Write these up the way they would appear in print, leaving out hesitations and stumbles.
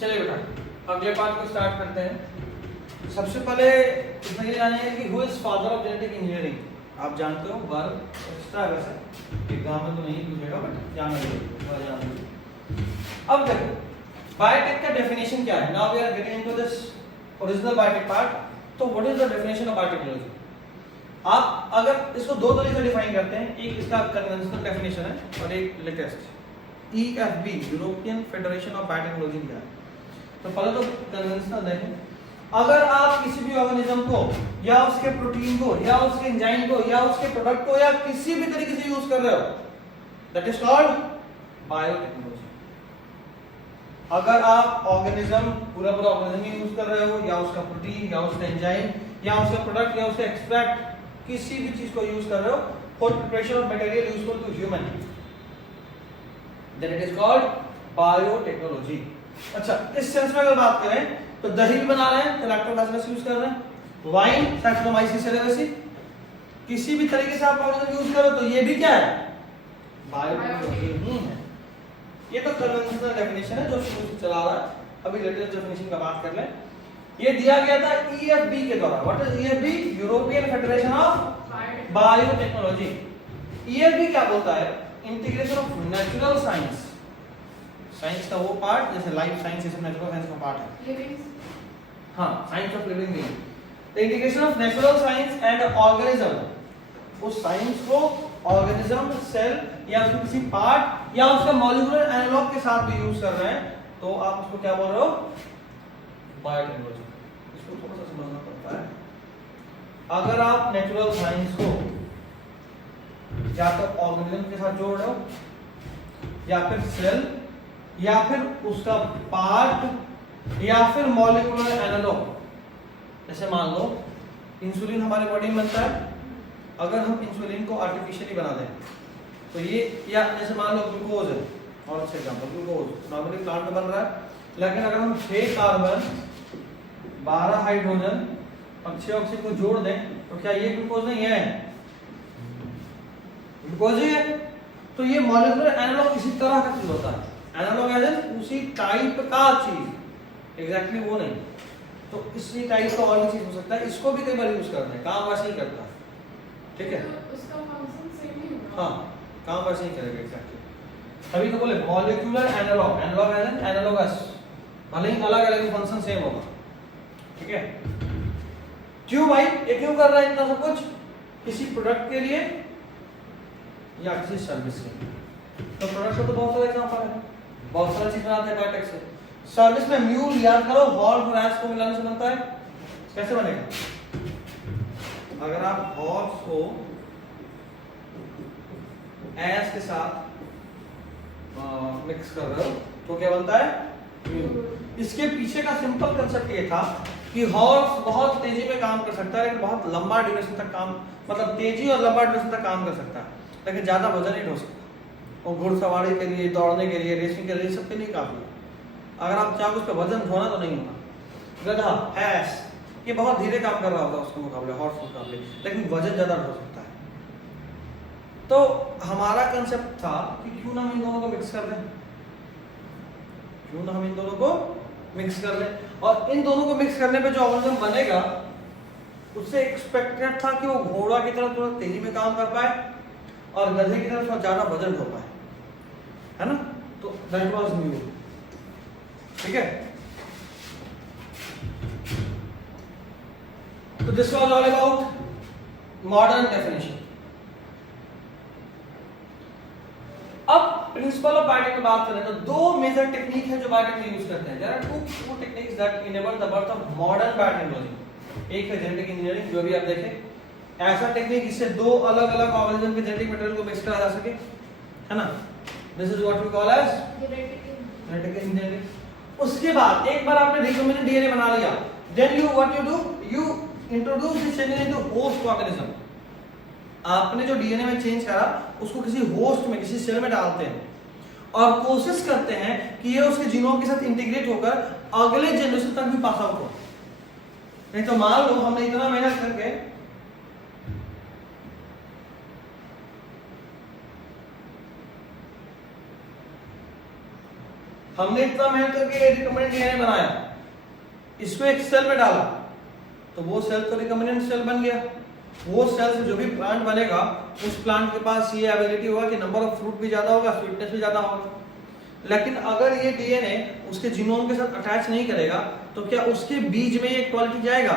चलिए बेटा अगले पार्ट को स्टार्ट करते हैं। सबसे पहले इसमें ये जानेंगे कि who is father of genetic engineering. आप जानते हो वर्ब एक्स्ट्रा वैसे एग्जाम में तो नहीं पूछेगा बट जान लीजिए। अब देखो बायोटेक का डेफिनेशन क्या है। Now we are getting into this original biotech part. तो what is the definition of biotechnology. आप अगर इसको दो तरीके से डिफाइन करते हैं, एक इसका कन्वेंशनल डेफिनेशन है और एक latest EFB European federation of biotechnology क्या है। तो पहले तो कन्वेंशनल देखें। अगर आप किसी भी ऑर्गेनिज्म को या उसके प्रोटीन को या उसके एंजाइम को या उसके प्रोडक्ट को या किसी भी तरीके से यूज कर रहे हो दैट इज कॉल्ड बायोटेक्नोलॉजी। अगर आप ऑर्गेनिज्म पूरा ऑर्गेनिज्म यूज कर रहे हो या उसका प्रोटीन या उसका एंजाइम या उसका प्रोडक्ट या उसका एक्सट्रैक्ट किसी भी चीज को यूज कर रहे हो for preparation of material useful to human then it is called biotechnology. अच्छा इस सेंस में अगर बात करें तो दही भी बना रहे हैं तो लैक्टोबैसिलस यूज कर रहे हैं, वाइन सैक्रोमाइसिस सेरेसी, किसी भी तरीके से आप ऑर्गेनिज्म यूज करो तो ये भी क्या है बायोटेक्नोलॉजी ही है। ये तो कन्वेंशनल डेफिनेशन है जो शुरू से चला रहा है। अभी लेटेस्ट डेफिनेशन का बात कर लें। ये दिया गया था EFB के द्वारा। What is EFB? European federation of biotechnology. EFB क्या बोलता है? Integration of natural science. Science का वो पार्ट जैसे लाइफ साइंस जैसे नेचुरल साइंस का पार्ट है। हाँ science of living being. The integration of natural science and organism. उस साइंस को ऑर्गेनिज्म सेल या उसके किसी पार्ट या उसके मॉलिक्यूलर एनालॉग के साथ भी यूज कर रहे हैं तो आप उसको क्या बोल रहे हो बायोटेक्नोलॉजी। इसको थोड़ा सा समझना पड़ता है। अगर आप नेचुरल साइंस को या तो ऑर्गेनिज्म के साथ जोड़ रहे हो या फिर सेल या फिर उसका पार्ट या फिर मॉलिक्यूलर एनालॉग, जैसे मान लो इंसुलिन हमारे बॉडी में बनता है। अगर हम इंसुलिन को आर्टिफिशियली बना दें तो ये या जैसे मान लो ग्लूकोज है और अच्छा एग्जांपल ग्लूकोज नॉर्मली प्लांट में बन रहा है, लेकिन अगर हम 6 कार्बन 12 हाइड्रोजन और 6 ऑक्सीजन को जोड़ दें तो क्या ये ग्लूकोज नहीं है? ग्लूकोज ही है। तो ये मॉलिक्यूलर एनालॉग इसी तरह का चीज होता है। एनालॉग एज इन उसी टाइप का चीज, एग्जैक्टली वो नहीं। तो इसी टाइप का और भी चीज हो सकता है। इसको भी कई बार यूज करते हैं, काम वैसे ही करता है। ठीक है तो उसका फंक्शन सेम ही होगा। हाँ काम वैसे ही करेगा एग्जैक्टली। तभी तो बोले molecular analog. Analog as in analogous, भले ही अलग अलग फंक्शन सेम होगा। ठीक है क्यों भाई ये क्यों कर रहा है इतना सब कुछ? किसी प्रोडक्ट के लिए या किसी सर्विस के लिए। तो प्रोडक्ट का तो बहुत सारे एग्जांपल है, बहुत सारी चीज बनाते हैं बायोटेक से। सर्विस में म्यूल याद करो हॉर्स और एस को मिलाने से बनता है। कैसे बनेगा? अगर आप हॉर्स को एस के साथ मिक्स कर रहे हो तो क्या बनता है? म्यूल। इसके पीछे का सिंपल कंसेप्ट ये था कि हॉर्स बहुत तेजी में काम कर सकता है लेकिन बहुत लंबा ड्यूरेशन तक काम, मतलब तेजी और लंबा ड्यूरेशन तक काम कर सकता है लेकिन ज्यादा वजन नहीं ढो सकता। और घुड़सवारी के लिए, दौड़ने के लिए, रेसिंग के लिए, सबके लिए काफी है। अगर आप चाहो उस पर वजन ढोना तो नहीं होगा। गधा हैस ये बहुत धीरे काम कर रहा होगा उसके मुकाबले, हॉर्स के मुकाबले, लेकिन वजन ज्यादा ढो सकता है। तो हमारा कंसेप्ट था कि क्यों ना हम इन दोनों को मिक्स कर लें, क्यों ना हम इन दोनों को मिक्स कर लें। और इन दोनों को मिक्स करने पे जो ऑर्गेनिज्म बनेगा उससे एक्सपेक्टेड था कि वो घोड़ा की तरह थोड़ा तेजी में काम कर पाए और गधे की तरह थोड़ा ज्यादा वजन ढो पाए, है ना? तो दैट वाज न्यू। ठीक है तो this was all about modern definition. अब प्रिंसिपल ऑफ बायोटेक की बात करें तो दो मेजर टेक्निक है जो बायोटेक में यूज करते हैं। There are two techniques that enable the birth of modern biotechnology. एक है जेनेटिक इंजीनियरिंग, जो भी आप देखें ऐसा टेक्निक जिससे दो अलग अलग ऑर्गेनिज्म के जेनेटिक मटेरियल को मिक्स करा जा सके, है ना? This is what we call as genetic engineering. उसके बाद एक बार आपने रिकॉम्बिनेंट डीएनए बना लिया, then you what you do, you introduce this change into host organism. आपने जो डीएनए में चेंज करा उसको किसी होस्ट में, किसी सेल में डालते हैं और कोशिश करते हैं कि ये उसके जीनोम के साथ इंटीग्रेट होकर अगले जनरेशन तक भी पास आउट हो। नहीं तो मान लो हमने इतना मेहनत करके हमने इतना मेहनत करके रिकमेंडेंट डीएनए बनाया, इसको एक सेल में डाला तो वो सेल तो रिकमेंडेंट सेल बन गया। वो सेल से जो भी प्लांट बनेगा उस प्लांट के पास ये एबिलिटी होगा कि नंबर ऑफ फ्रूट भी ज्यादा होगा, स्वीटनेस भी ज्यादा होगा। लेकिन अगर ये डीएनए उसके जीनोम के साथ अटैच नहीं करेगा तो क्या उसके बीज में ये क्वालिटी जाएगा?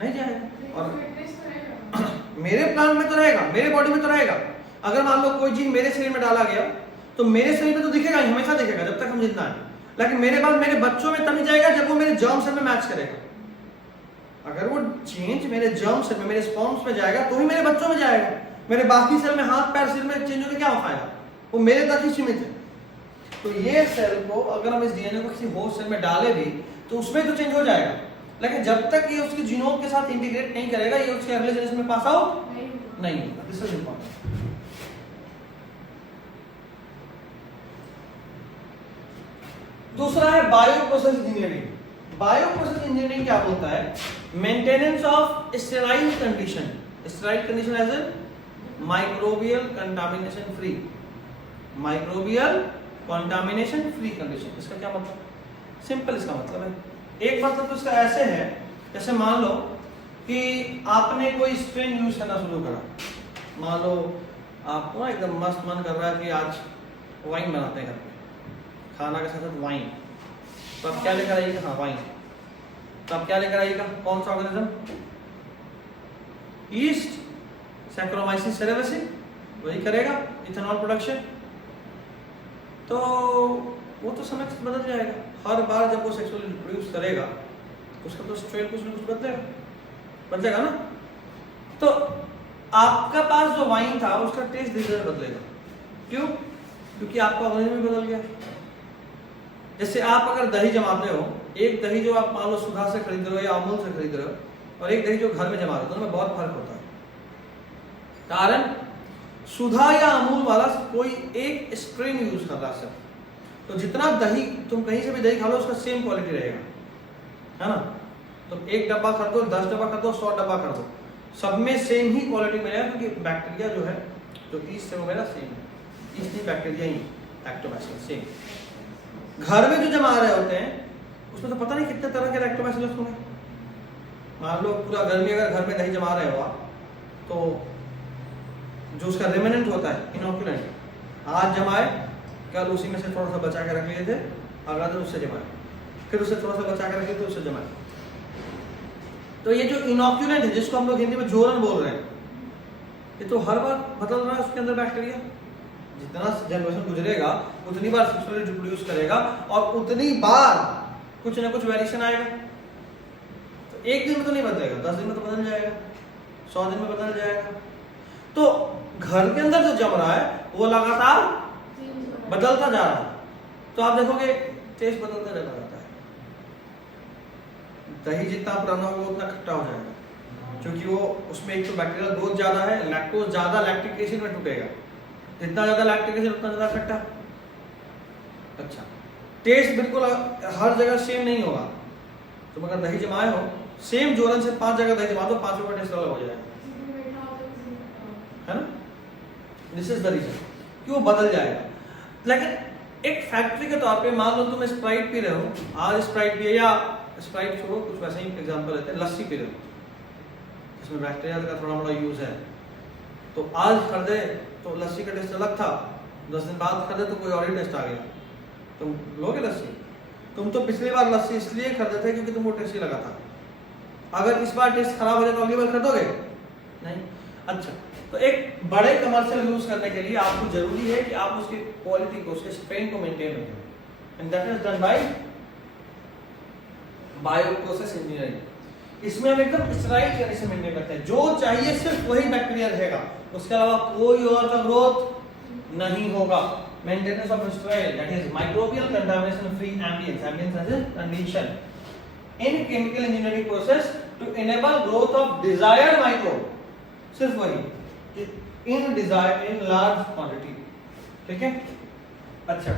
नहीं जाएगा। और फिटनेस तो रहेगा। मेरे प्लांट में तो रहेगा, मेरे बॉडी में तो रहेगा। अगर मान लो कोई जीन मेरे शरीर में डाला गया तो मेरे शरीर में तो दिखेगा ही, हमेशा दिखेगा जब तक हम जिंदा हैं। लेकिन मेरे बाद मेरे बच्चों में तभी जाएगा जब वो मेरे जर्म सेल में मैच करेगा। अगर वो चेंज मेरे जर्म सेल में, मेरे स्पर्म्स में जाएगा तो ही मेरे बच्चों में जाएगा। मेरे बाकी सेल में, हाथ पैर, सिर में चेंज होकर क्या फायदा? वो मेरे तक ही सीमित है। तो ये सेल को अगर हम इस डीएनए को किसी होस्ट सेल में डाले भी तो उसमें तो चेंज हो जाएगा, लेकिन जब तक ये उसके जीनोम के साथ इंटीग्रेट नहीं करेगा ये उसके अगले जनरेशन में पास आउट नहीं होगा। This is important. दूसरा है bio process engineering. Bio process engineering क्या बोलता है? Maintenance of sterile condition. Sterile condition as a microbial contamination free, microbial contamination free condition. इसका क्या मतलब? सिंपल इसका मतलब है, एक मतलब तो इसका ऐसे है जैसे मान लो कि आपने कोई स्ट्रेन यूज करना शुरू करा। मान लो आपको ना एकदम मस्त मन कर रहा है कि आज वाइन बनाते हैं घर पे, खाना के साथ वाइन। तो आप क्या लेकर आइएगा? हाँ, वाइन। तो आप क्या लेकर आइएगा? कौन सा ऑर्गेनिज्म? ईस्ट, सैक्रोमाइसिस सेरेवेसी, वही करेगा इथेनॉल प्रोडक्शन। तो वो तो समय से बदल जाएगा। हर बार जब वो सेक्सुअली रिप्रोड्यूस करेगा उसका तो स्ट्रेन कुछ ना कुछ बदलेगा ना। तो आपका पास जो वाइन था उसका टेस्ट धीरे धीरे बदलेगा। क्यों? क्योंकि आपका ऑर्गेनिज्म भी बदल गया। जैसे आप अगर दही जमाते हो, एक दही जो आप मान लो सुधा से खरीद रहे हो या अमूल से खरीद रहे हो और एक दही जो घर में जमा रहे हो, दोनों में बहुत फर्क होता है। कारण सुधा या अमूल वाला कोई एक स्ट्रेन यूज कर रहा है। तो जितना दही तुम कहीं से भी दही खा लो उसका सेम क्वालिटी रहेगा, है ना। तो एक डब्बा कर दो, 10 डब्बा कर दो, 100 डब्बा कर दो, सब में सेम ही क्वालिटी मिलेगा। क्योंकि बैक्टीरिया जो है जो ईस्ट से वगैरह सेम है, ईस्ट नहीं बैक्टीरिया ही लैक्टोबैसिलस सेम। घर में जो जमा रहे होते हैं उसमें तो पता नहीं कितने तरह के लैक्टोबैसिलस होंगे। मान लो पूरा गर्मी अगर घर में दही जमा रहे हो आप, तो जो उसका रिमेनेंट होता है इनोकुलेंट, आज जमाए कल उसी में से थोड़ा सा बचा के रख लिए थे, अगला दिन उससे जमाए, फिर उससे थोड़ा सा बचा के रखे तो उससे जमाए। तो ये जो इनोकुलेंट है जिसको हम लोग हिंदी में जोरन बोल रहे हैं, ये तो हर बार बदल रहा है उसके अंदर बैक्टीरिया। जितना जनरेशन गुजरेगा उतनी बार सेक्सुअली रिप्रोड्यूस करेगा और उतनी बार कुछ ना कुछ वेरिएशन आएगा। तो एक दिन में तो नहीं बदलेगा, 10 दिन में तो बदल जाएगा, 100 दिन में बदल जाएगा। तो घर के अंदर जो जम रहा है वो लगातार बदलता जा रहा है। तो आप देखोगे टेस्ट बदलता चला जाता है। दही जितना पुराना होगा उतना खट्टा हो जाएगा, क्योंकि वो उसमें एक तो बैक्टीरियल ग्रोथ ज्यादा है, लैक्टोज ज्यादा लैक्टिक एसिड में टूटेगा, जितना ज्यादा लैक्टिक एसिड उतना ज्यादा खट्टा। अच्छा, टेस्ट बिल्कुल हर जगह सेम नहीं होगा। तुम अगर दही जमाए हो, सेम जोरन से 5 जगह दही जमा दो, 5 का टेस्ट अलग हो जाएगा, है ना। दिस इज द रीजन कि वो बदल जाएगा। लेकिन एक फैक्ट्री के तौर पे मान लो तुम स्प्राइट पी रहे हो, आज स्प्राइट पिए, या स्प्राइट छोड़ो कुछ वैसे ही एग्जांपल लेते हैं, लस्सी पी रहे हो जिसमें बैक्टीरिया का थोड़ा बड़ा यूज है। तो आज खरीदे तो लस्सी का टेस्ट अलग था, 10 दिन बाद खरीदे तो कोई और ही टेस्ट आ गया, तुम लोगे लस्सी? तुम तो पिछली बार लस्सी इसलिए खरीदे थे क्योंकि तुमको टेस्टी लगा था। अगर इस बार टेस्ट खराब हो जाए तो अगली बार खरीदोगे नहीं। अच्छा, तो एक बड़े कमर्शियल यूज करने के लिए आपको जरूरी है कि आप उसकी क्वालिटी को, उसके स्ट्रेन को मेंटेन रखें, and that is done by bio process engineering. इसमें हम एकदम स्टेराइल कंडीशन मेंटेन करते हैं, जो चाहिए सिर्फ वही बैक्टीरिया रहेगा, उसके अलावा कोई और का ग्रोथ नहीं होगा। Maintenance of sterile, that is microbial contamination free ambience, ambience as a condition in chemical engineering process to enable growth of desired microbe, सिर्फ वही इन डिजायर इन लार्ज क्वांटिटी। ठीक है। अच्छा,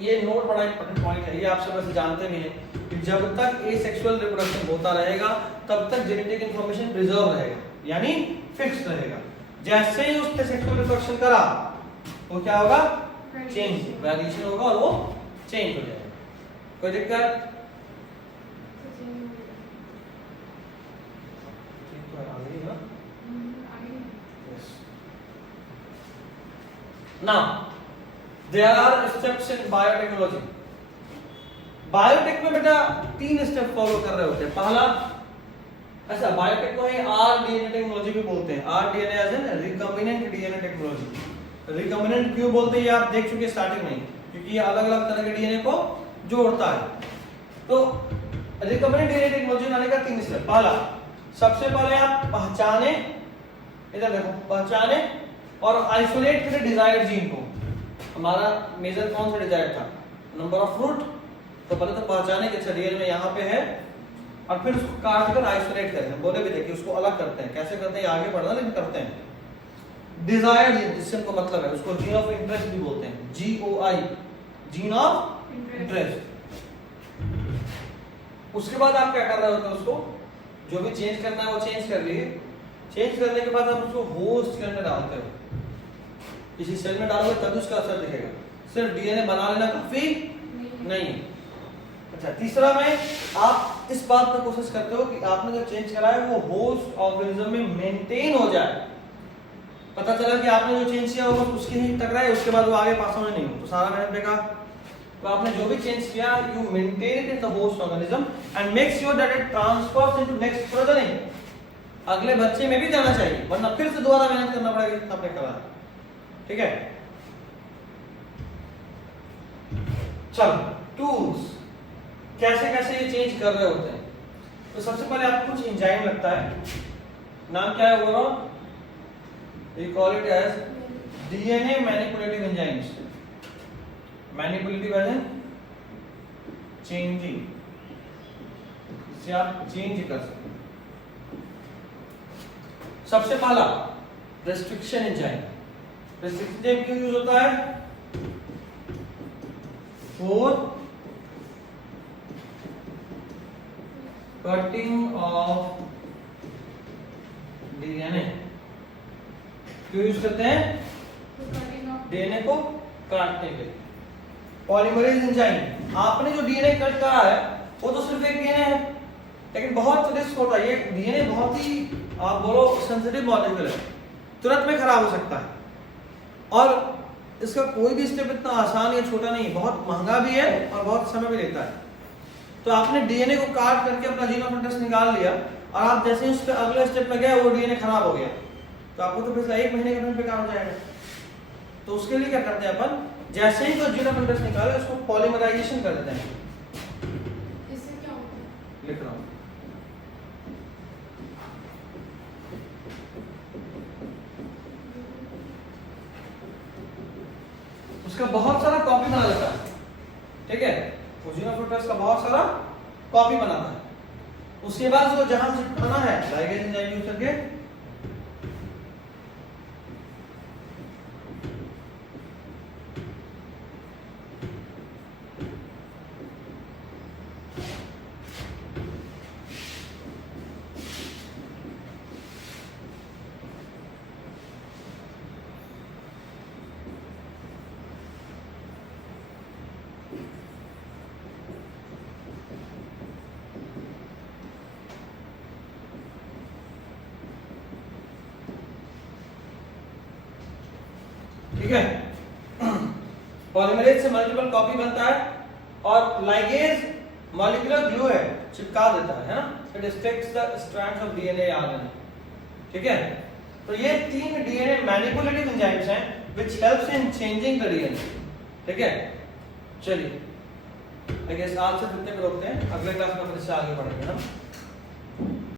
ये नोट बड़ा इंपॉर्टेंट पॉइंट है, ये आप सब वैसे जानते भी हैं कि जब तक एसेक्सुअल रिप्रोडक्शन होता रहेगा तब तक जेनेटिक इंफॉर्मेशन प्रिजर्व रहेगा, यानी फिक्स रहेगा। जैसे ही उसने सेक्सुअल रिप्रोडक्शन करा वो क्या होगा? Variation. चेंज, वेरिएशन होगा और वो चेंज हो जाएगा। कोई दिक्कत? तो चेंज हो गया। ठीक तो आ गई ना? आगे नहीं। Yes. Now, there are steps in biotechnology. Biotech में बेटा 3 स्टेप फॉलो कर रहे होते हैं। पहला, अच्छा बायोटेक को है आरडीएनए टेक्नोलॉजी भी बोलते हैं। RDNA as an recombinant DNA technology. Recombinant क्यों बोलते हैं ये आप देख चुके स्टार्टिंग में, क्योंकि ये अलग-अलग तरह के डीएनए को जोड़ता है। तो रिकॉम्बिनेंट डीएनए टेक्नोलॉजी लाने का 3 स्टेप। पहला, सबसे पहले आप पहचाने, इधर देखो, पहचाने और आइसोलेट करें डिजायर्ड जीन को। हमारा मेजर कौन सा डिजायर था? Number of root. तो पहले तो पहचाने कि अच्छा डीएनए में यहाँ पे है, और फिर उसको काट कर आइसोलेट करें। हम बोले भी देखिए उसको अलग करते हैं, कैसे करते हैं आगे बढ़ना, लेकिन करते हैं। डिजायर्ड जीन जिससे हमको मतलब है उसको जीन ऑफ इंटरेस्ट भी बोलते हैं, GOI, जीन ऑफ इंटरेस्ट। उसके बाद आप क्या कर रहे होते हैं, उसको जो भी चेंज करना है वो चेंज कर लिए। चेंज करने के बाद आप उसको होस्ट के अंदर डालते हो, किसी सेल में डालोगे तभी उसका असर दिखेगा। सिर्फ डीएनए बना लेना काफी नहीं है। अच्छा, तीसरा में आप इस बात पर कोशिश करते हो कि आपने जो चेंज करा है वो होस्ट ऑर्गेनिज्म में मेंटेन हो जाए। पता चला कि आपने जो चेंज किया वो उसके ही टकरा है, उसके बाद वो आगे पास होने नहीं हो, तो सारा मेहनत बेकार। तो आपने जो भी चेंज किया, you maintain in the host organism and make sure that it transfers into next progeny. अगले बच्चे में भी जाना चाहिए, वरना फिर से दोबारा मेहनत करना पड़ेगा जितना आपने करा। ठीक है, चलो टूल्स कैसे कैसे ये चेंज कर रहे होते हैं। तो सबसे पहले आपको कुछ एंजाइम लगता है, नाम क्या है वो? We call it as DNA manipulative enzymes. Manipulative as in changing, इससे आप चेंज कर सकते हैं। सबसे पहला रेस्ट्रिक्शन एंजाइम। रेस्ट्रिक्शन एंजाइम क्यों यूज होता है? For cutting of DNA. क्यों यूज करते हैं? डीएनए को काटने के लिए। पॉलीमरेज एंजाइम, आपने जो डीएनए कट करा है वो तो सिर्फ एक डीएनए है, लेकिन बहुत रिस्क होता है। ये डीएनए बहुत ही आप बोलो सेंसिटिव मॉलिक्यूल है, तुरंत में खराब हो सकता है, और इसका कोई भी स्टेप इतना आसान या छोटा नहीं, बहुत महंगा भी है और बहुत समय भी लेता है। तो आपने डीएनए को काट करके अपना जीन ऑफ इंटरेस्ट निकाल लिया, और आप जैसे ही उस पर अगले स्टेप में गए वो डीएनए खराब हो गया, तो आपको तो पिछला 1 महीने का टाइम बेकार हो जाएगा। तो उसके लिए क्या करते हैं अपन, जैसे ही तो जीन ऑफ इंटरेस्ट निकाले उसको पॉलीमराइजेशन कर देते हैं। इससे क्या होता है? लिख रहा हूँ, उसका बहुत सारा कॉपी बना देता है। ठीक है, जीन ऑफ इंटरेस्ट का बहुत सारा कॉपी बनाता है। उसके बाद उसको जहां से चिपकाना है लाइगेज एंजाइम यूज करके ठीक है। पॉलीमरेज से मल्टीपल कॉपी बनता है, और लाइगेज मॉलिक्यूलर ग्लू है, चिपका देता है ना, it sticks the strands of DNA RNA. ठीक है, तो ये 3 डीएनए मैनिपुलेटिव एंजाइम्स हैं which helps in changing the DNA. ठीक है, चलिए देखिए आज से इतने पे रोकते हैं, अगले क्लास में फिर से आगे बढ़ेंगे हम।